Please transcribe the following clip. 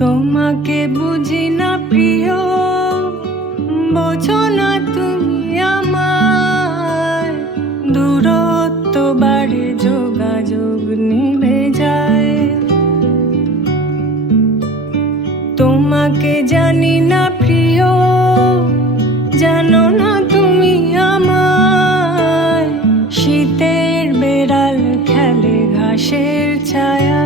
তোমাকে বুঝি না প্রিয়, বোঝো না তুমি আমার দূরত্ব বাড়ে, যোগাযোগ নিভে যায়। তোমাকে জানি না প্রিয়, জানো না তুমি আমার শীতের বেড়াল খেলে ঘাসের ছায়ায়